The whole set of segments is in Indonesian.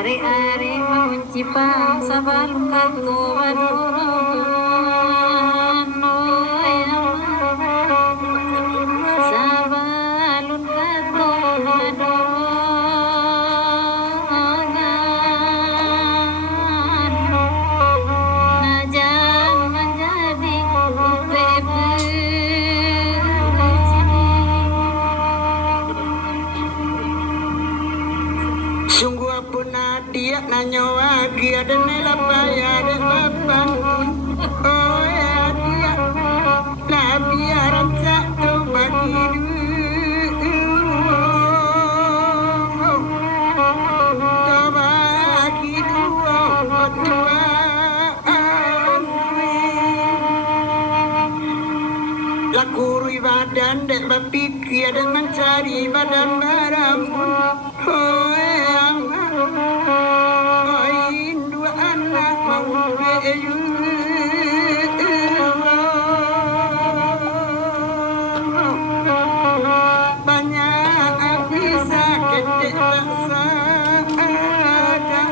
Ari-ari mengucipkan sabalun kato waduran sabalun kato waduran najang menjadi bebe. Sungguh apuna dia nanyawa dia dan nelapaya dan bapak oh ya dia nah biaran satu bagi dua bagi dua lakuri badan dek bapikir dan mencari badan barang oh dua anak mau banyak bisa ketik rasa ada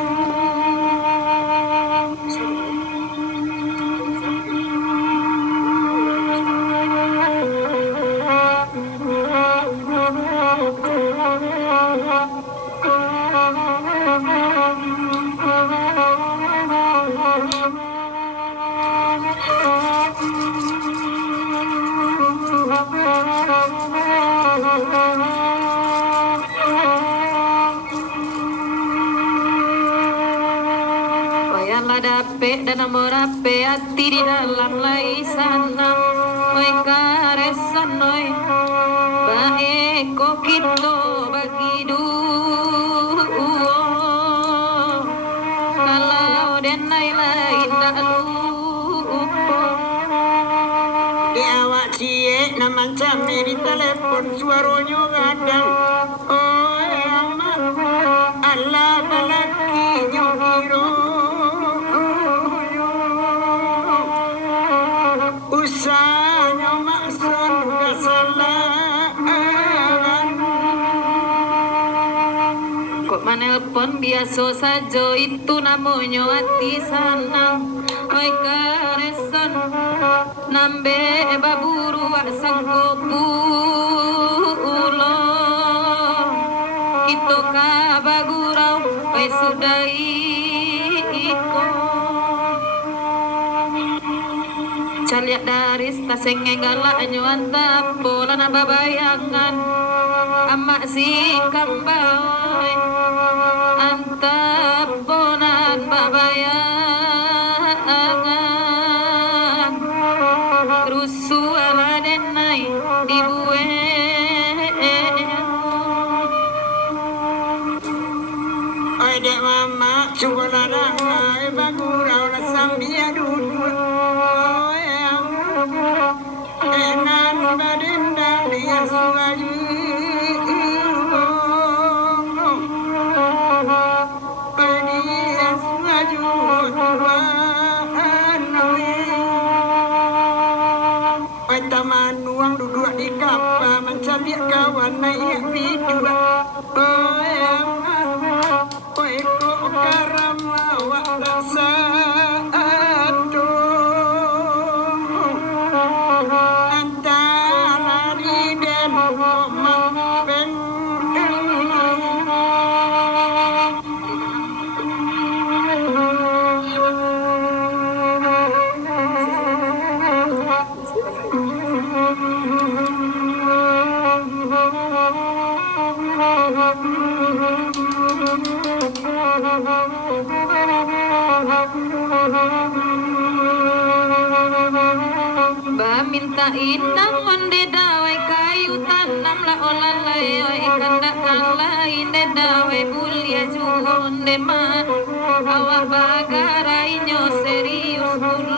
Dape dan nomor ape hati di dalam lai sana oi karesan oi bae ko kito bagi duo kalau denai lain dak lupa di awak cie naman cami di telepon suaranya kadang oh ama Allah balaki nyokiro usahanya maksud kesalahan kok menelpon biasa saja itu namanya hati sanang oi karesan nambe baburu wak sangkopu ulo itu kabagurau oi sudai iko caliak daris tasenge galak nyuan tapo lana babayangan amak si kambaoy antaponan babayangan rusu ala denai dibue oi dek mama cukup larang bagurau rasang dia duduk enan badenda dia suaju dia suaju oi taman uang duduk di kapal mencari kawan naik bidua oi kok karam awak rasa Cinta indah onde dawai kayu tanam la olalai oi kandakan lain de dawai bulia juonde ma awak bagarai nyo serius bulu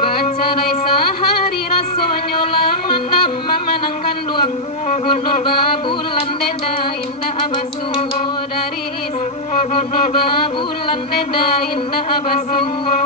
bacarai sehari rasonyo laman nama manangkan duang gunur babulan deda indah abasungo dari is gunur babulan deda indah abasungo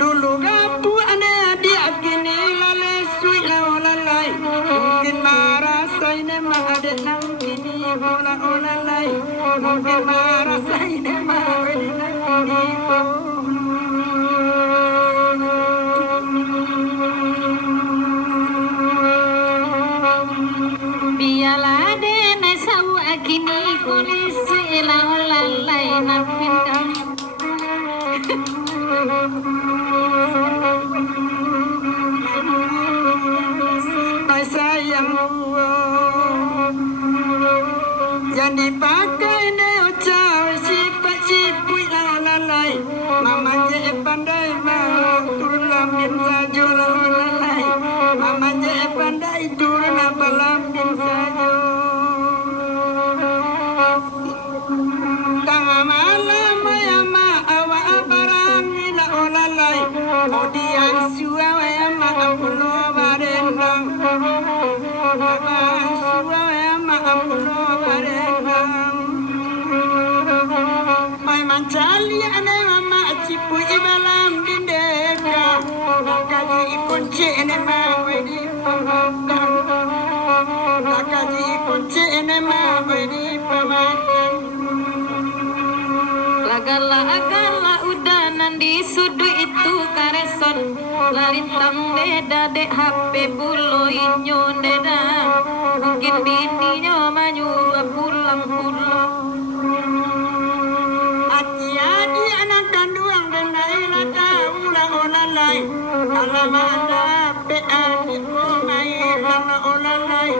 Dulu gapu ane adik kini lale sui lalai mungkin marah saine ma adik nang kini ola ola lai mungkin marah saine ma adik nang kini biarlah dene sau akini polisi la olalai nak pindam ay sayang yang dipakai ne ucap siput lalai mama je pandai tulamin sajo lalai mama je pandai turna balamin sajo tengah malam ma awa barang ila olalai odian suwa ma apulo barendang ma suwa ma apulo barendang mai mancali ane mama cipu ibalam dindeka kaji kunci ene ma wedi pamatang kaji kunci ene ma wedi pamatang lagala udanan di sudu itu kareson larintang deda dek HP bulo inyo deda mungkin bininya maju pulang ati anak kandung dena ila taula olalai alamana pe ani ko mai ala olalai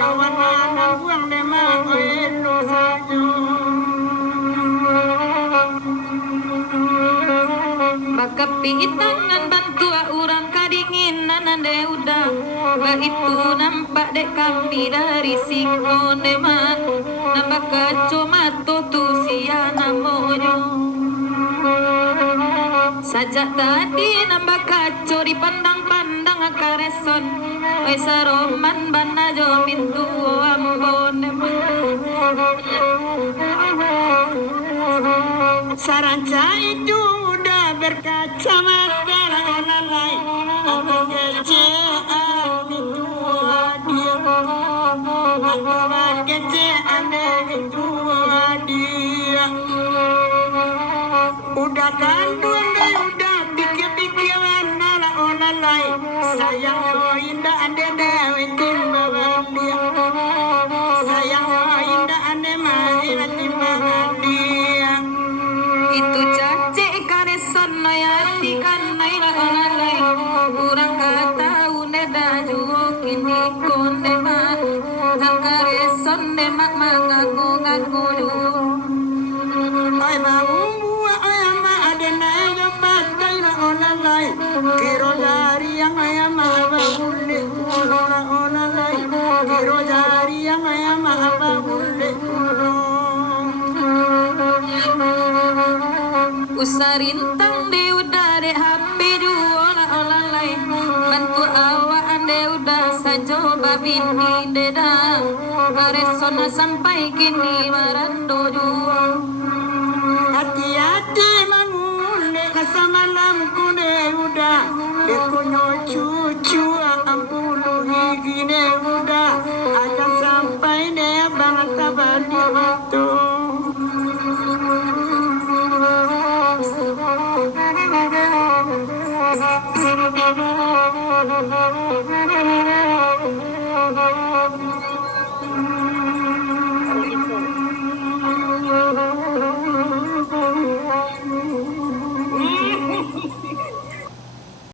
kawan anak buang dema elo sajo Bakapitangan bantu orang kadinginan ande udah ba itu nampak dek kami dari singko nema nampak kacomato tu siana mojo sajak tadi nampak kaco dipandang-pandang akareson Esa roman bana jo mintu ambon Saranca itu udah berkacamata lalai aku kecean itu dia aku kecean itu dia udah kandung deh udah pikir-pikiran lalai sayang indah ande dewe timbangan dia sayang indah ande mahir timbangan dia itu cacik kareson noyati kanai lalai kurang kata uneda juo kini konde ma kareson de mak mangaku ngaku ay maumbu ay ama adena yo patay na olalay kiro dari yang ay ama baguli olalay kiro dari yang ay ama sarintang de udah de happy du olah lai bantu awak ande udah sajo babini de dah karesona sampai kini marando juang hati-hati mangune kasamalam kune udah bekonyo cucu ampun